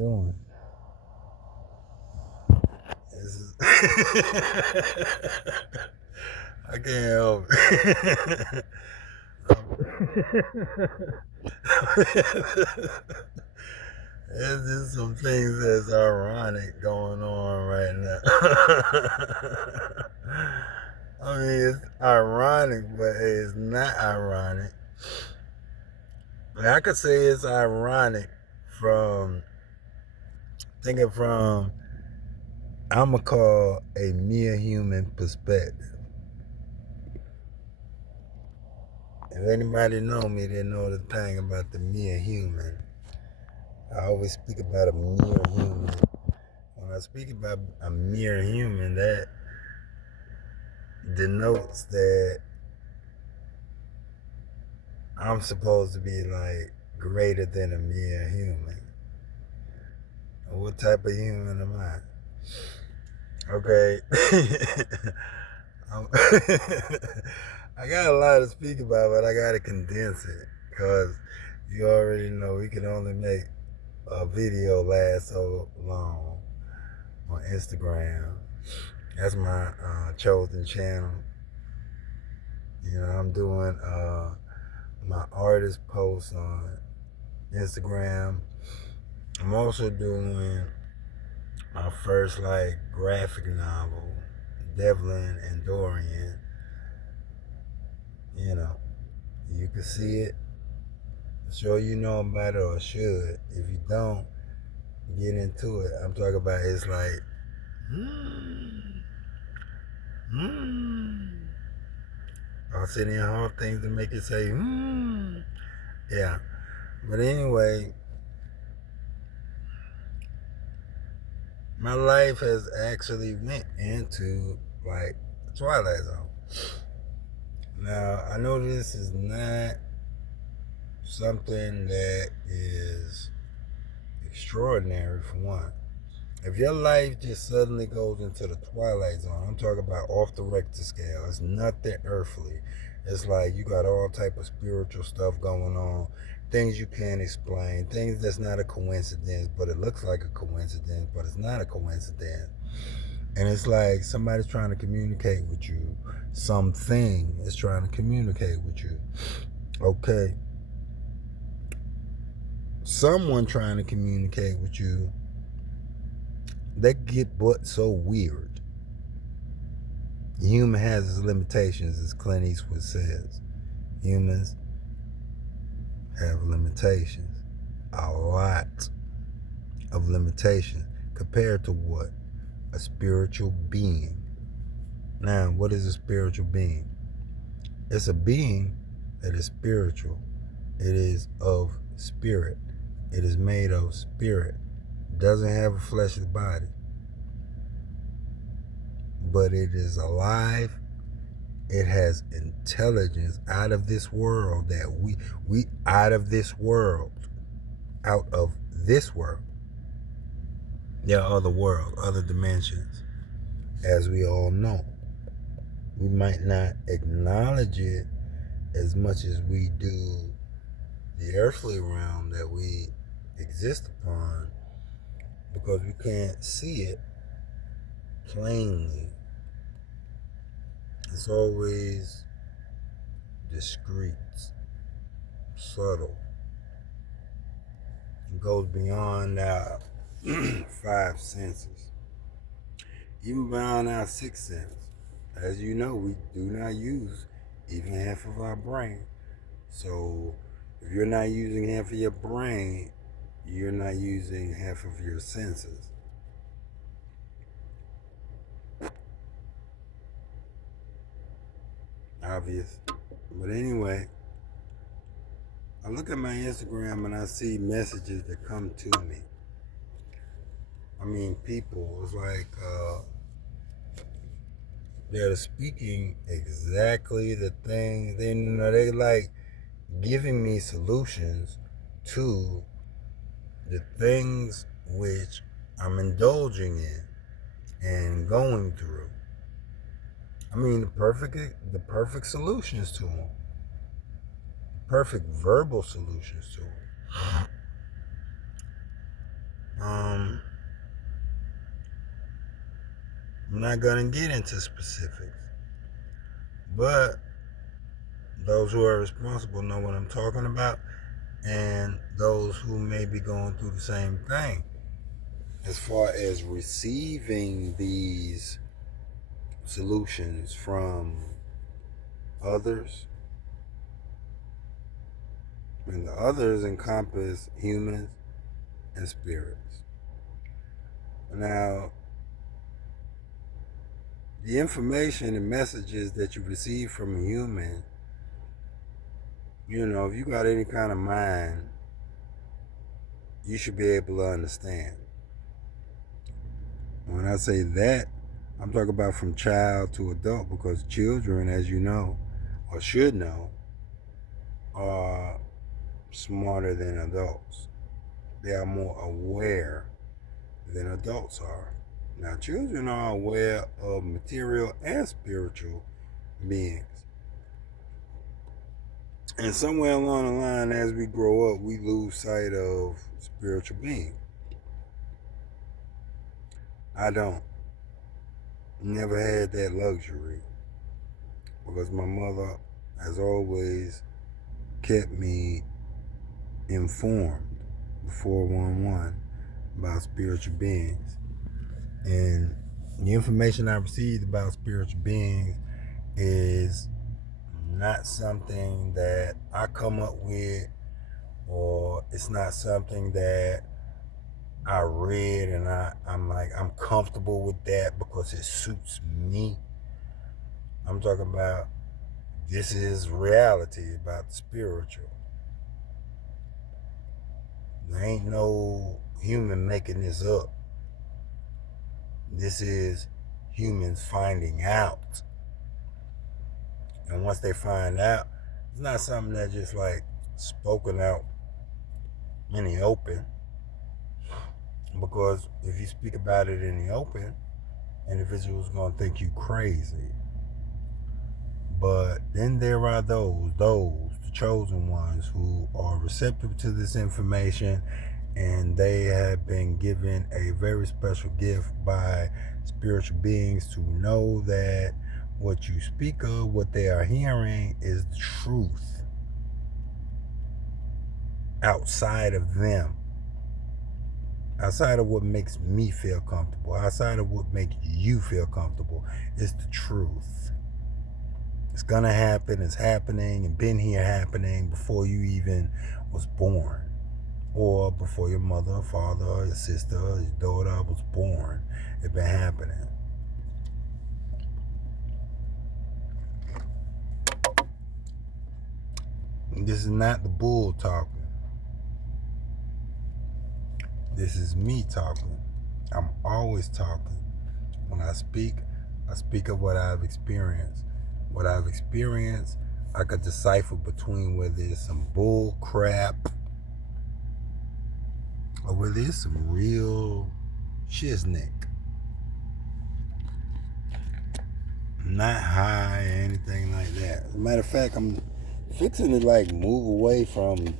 doing? This is I can't help it. There's just some things that's ironic going on right now. I mean, it's ironic, but it's not ironic. I could say it's ironic from thinking from, I'm going to call a mere human perspective. If anybody know me, they know the thing about the mere human. I always speak about a mere human. When I speak about a mere human, that denotes that I'm supposed to be like greater than a mere human. What type of human am I? Okay. I got a lot to speak about, but I got to condense it because you already know we can only make a video last so long on Instagram. That's my chosen channel. You know, I'm doing my artist posts on Instagram. I'm also doing my first like graphic novel, Devlin and Dorian. You know, you can see it. Sure you know about it, or should. If you don't, get into it. I'm talking about it's like, I'll sit in hard things to make it say, yeah. But anyway, my life has actually went into like Twilight Zone. Now, I know this is not something that is extraordinary for one. If your life just suddenly goes into the Twilight Zone, I'm talking about off the Richter scale. It's nothing earthly. It's like you got all type of spiritual stuff going on, things you can't explain, things that's not a coincidence, but it looks like a coincidence, but it's not a coincidence. And it's like somebody's trying to communicate with you. Something is trying to communicate with you. Okay. Someone trying to communicate with you, they get but so weird. Human has its limitations, as Clint Eastwood says. Humans have limitations. A lot of limitations compared to what? A spiritual being. Now, what is a spiritual being? It's a being that is spiritual. It is of spirit. It is made of spirit. It doesn't have a fleshly body. But it is alive. It has intelligence out of this world that we out of this world. Out of this world. There are other worlds, other dimensions, as we all know. We might not acknowledge it as much as we do the earthly realm that we exist upon, because we can't see it plainly. It's always discreet, subtle. It goes beyond our 5 senses, even beyond our 6th sense. As you know, we do not use even half of our brain. So if you're not using half of your brain, you're not using half of your senses. Obvious. But anyway, I look at my Instagram and I see messages that come to me. I mean, people, it's like they're speaking exactly the thing. They like giving me solutions to the things which I'm indulging in and going through. I mean, the perfect solutions to them. Perfect verbal solutions to them. I'm not going to get into specifics, but those who are responsible know what I'm talking about, and those who may be going through the same thing. As far as receiving these solutions from others, and the others encompass humans and spirits. Now, the information and messages that you receive from a human, if you got any kind of mind, you should be able to understand. When I say that, I'm talking about from child to adult, because children, as you know, or should know, are smarter than adults. They are more aware than adults are. Now, children are aware of material and spiritual beings. And somewhere along the line, as we grow up, we lose sight of spiritual beings. I don't. Never had that luxury, because my mother has always kept me informed, the 411, about spiritual beings. And the information I received about spiritual beings is not something that I come up with, or it's not something that I read and I'm comfortable with that because it suits me. I'm talking about, this is reality about the spiritual. There ain't no human making this up. This is humans finding out. And once they find out, it's not something that's just like spoken out in the open. Because if you speak about it in the open, individuals gonna think you crazy. But then there are those, the chosen ones, who are receptive to this information, and they have been given a very special gift by spiritual beings to know that what you speak of, what they are hearing, is the truth outside of them. Outside of what makes me feel comfortable, outside of what makes you feel comfortable, is the truth. It's gonna happen, it's happening, and been here happening before you even was born. Or before your mother, father, your sister, your daughter was born. It's been happening. And this is not the bull talking. This is me talking. I'm always talking. When I speak of what I've experienced. What I've experienced, I could decipher between whether it's some bull crap or whether it's some real shiznick. I'm not high or anything like that. As a matter of fact, I'm fixing to move away from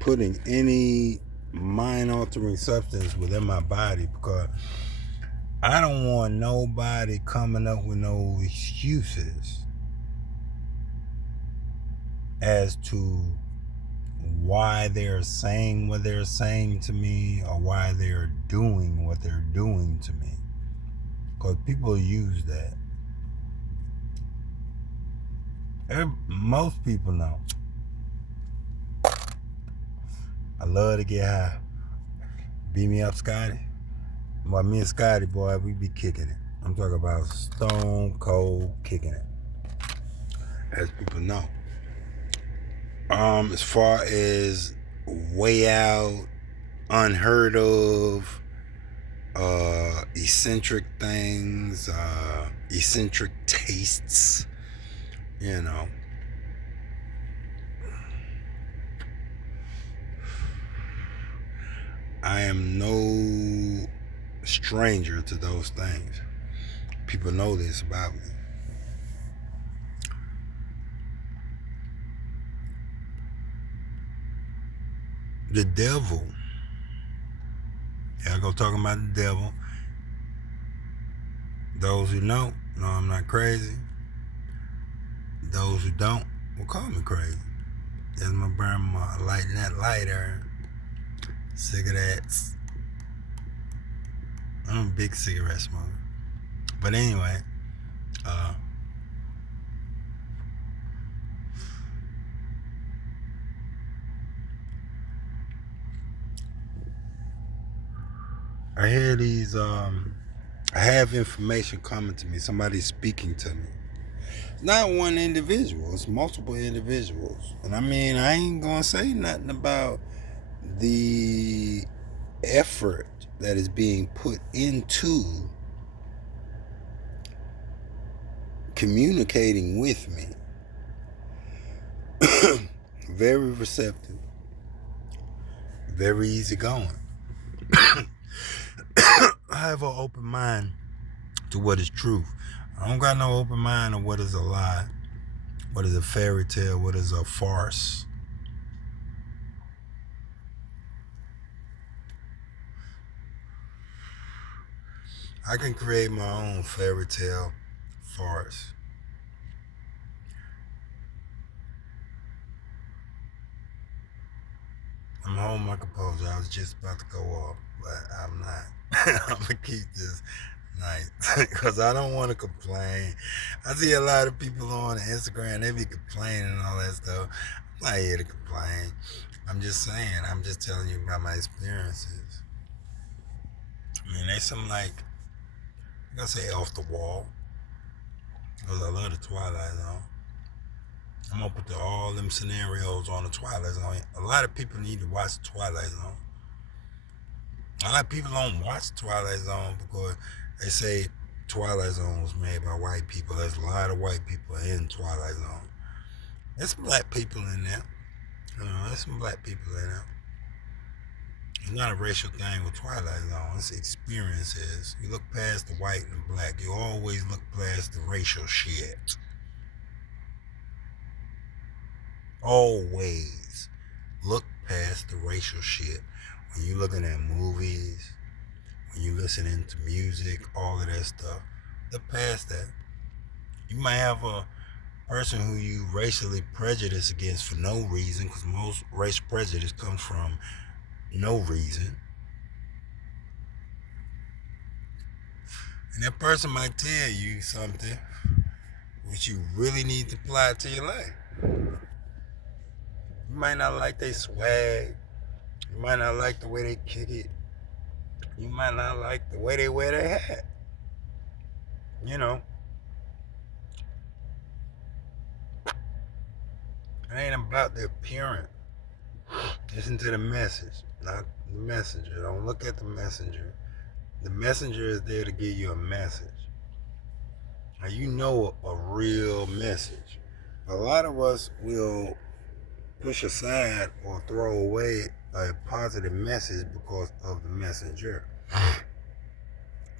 putting any mind-altering substance within my body, because I don't want nobody coming up with no excuses as to why they're saying what they're saying to me, or why they're doing what they're doing to me. Because people use that. Most people know. I love to get high. Beat me up, Scotty. Well, me and Scotty, boy, we be kicking it. I'm talking about stone cold kicking it, as people know. As far as way out, unheard of, eccentric things, eccentric tastes, I am no stranger to those things. People know this about me. The devil I go talking about the devil. Those who know I'm not crazy. Those who don't will call me crazy. There's my grandma lighting that lighter. Cigarettes. I'm a big cigarette smoker. But anyway, I hear these, I have information coming to me. Somebody's speaking to me. It's not one individual, it's multiple individuals. And I mean, I ain't gonna say nothing about the effort that is being put into communicating with me. Very receptive, very easygoing. I have an open mind to what is truth. I don't got no open mind of what is a lie, what is a fairy tale, what is a farce. I can create my own fairy tale farce. I'm holding my composure. I was just about to go off, but I'm not. I'm going to keep this nice because I don't want to complain. I see a lot of people on Instagram, they be complaining and all that stuff. I'm not here to complain. I'm just saying, I'm just telling you about my experiences. I mean, they some like, I'm going to say off the wall because I love the Twilight Zone. I'm going to put all them scenarios on the Twilight Zone. A lot of people need to watch the Twilight Zone. A lot of people don't watch Twilight Zone because they say Twilight Zone was made by white people. There's a lot of white people in Twilight Zone. There's some black people in there. There's some black people in there. It's not a racial thing with Twilight Zone. It's experiences. You look past the white and the black. You always look past the racial shit. Always look past the racial shit. When you're looking at movies, when you're listening to music, all of that stuff, look past that. You might have a person who you racially prejudice against for no reason, because most racial prejudice comes from no reason. And that person might tell you something which you really need to apply to your life. You might not like their swag. You might not like the way they kick it. You might not like the way they wear their hat. You know. It ain't about the appearance. Listen to the message, not the messenger. Don't look at the messenger. The messenger is there to give you a message. Now you know a real message. A lot of us will push aside or throw away a positive message because of the messenger.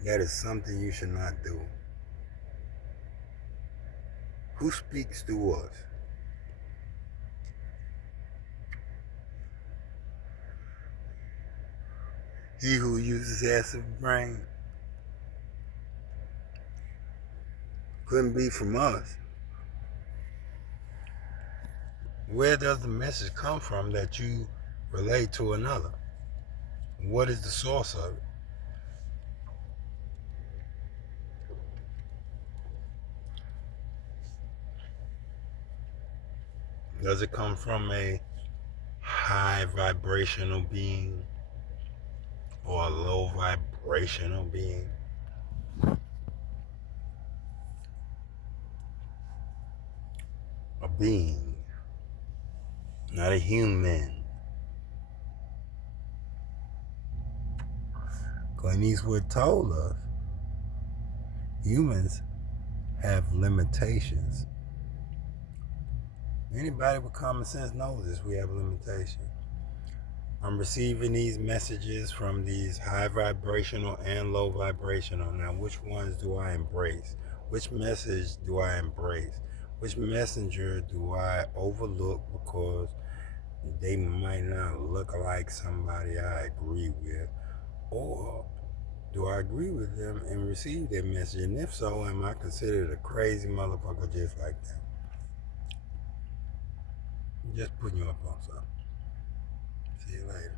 That is something you should not do. Who speaks through us? He who uses acid brain. Couldn't be from us. Where does the message come from that you relate to another? What is the source of it? Does it come from a high vibrational being or a low vibrational being? A being, not a human. Clint Eastwood told us humans have limitations. Anybody with common sense knows this. We have limitations. I'm receiving these messages from these high vibrational and low vibrational. Now, which ones do I embrace? Which message do I embrace? Which messenger do I overlook because they might not look like somebody I agree with? Or do I agree with them and receive their message? And if so, am I considered a crazy motherfucker just like them? Just putting you up on something. See you later.